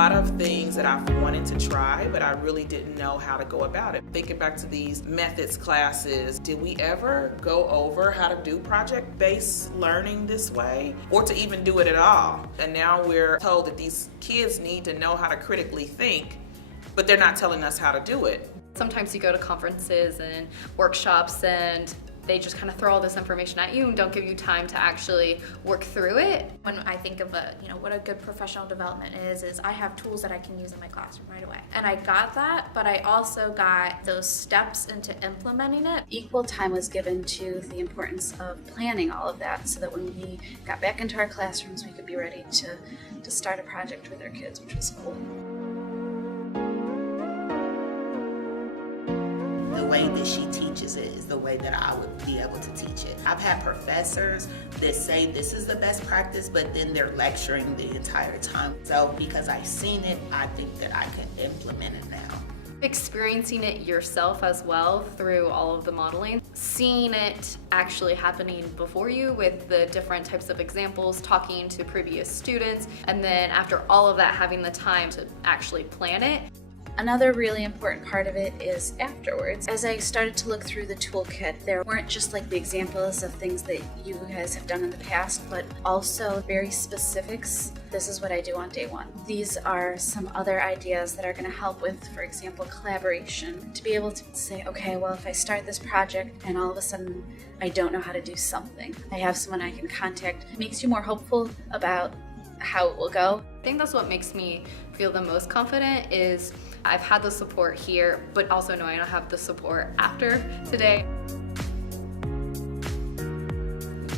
lot of things that I've wanted to try, but I really didn't know how to go about it. Thinking back to these methods classes, did we ever go over how to do project-based learning this way, or to even do it at all? And now we're told that these kids need to know how to critically think, but they're not telling us how to do it. Sometimes you go to conferences and workshops and they just kind of throw all this information at you and don't give you time to actually work through it. When I think of what a good professional development is I have tools that I can use in my classroom right away. And I got that, but I also got those steps into implementing it. Equal time was given to the importance of planning all of that so that when we got back into our classrooms, we could be ready to start a project with our kids, which was cool. The way that she teaches it is the way that I would be able to teach it. I've had professors that say this is the best practice, but then they're lecturing the entire time. So because I've seen it, I think that I can implement it now. Experiencing it yourself as well through all of the modeling, seeing it actually happening before you with the different types of examples, talking to previous students, and then after all of that, having the time to actually plan it. Another really important part of it is afterwards. As I started to look through the toolkit, there weren't just like the examples of things that you guys have done in the past, but also very specifics. This is what I do on day one. These are some other ideas that are going to help with, for example, collaboration. To be able to say, okay, well, if I start this project and all of a sudden I don't know how to do something, I have someone I can contact. It makes you more hopeful about how it will go. I think that's what makes me feel the most confident is I've had the support here, but also knowing I have the support after today.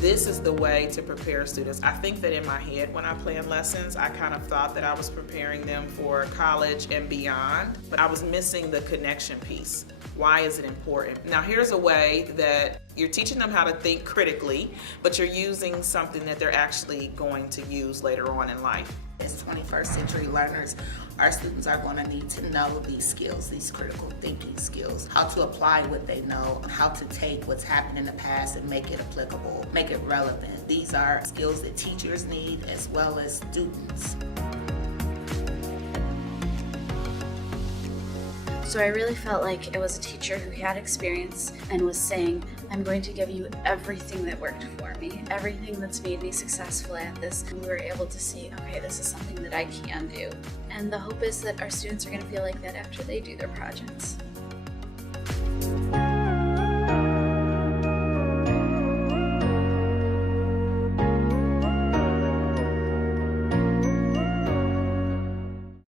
This is the way to prepare students. I think that in my head when I planned lessons, I kind of thought that I was preparing them for college and beyond, but I was missing the connection piece. Why is it important? Now here's a way that you're teaching them how to think critically, but you're using something that they're actually going to use later on in life. As 21st century learners, our students are going to need to know these skills, these critical thinking skills, how to apply what they know, how to take what's happened in the past and make it applicable, make it relevant. These are skills that teachers need as well as students. So I really felt like it was a teacher who had experience and was saying, I'm going to give you everything that worked for me, everything that's made me successful at this. And we were able to see, okay, this is something that I can do. And the hope is that our students are going to feel like that after they do their projects.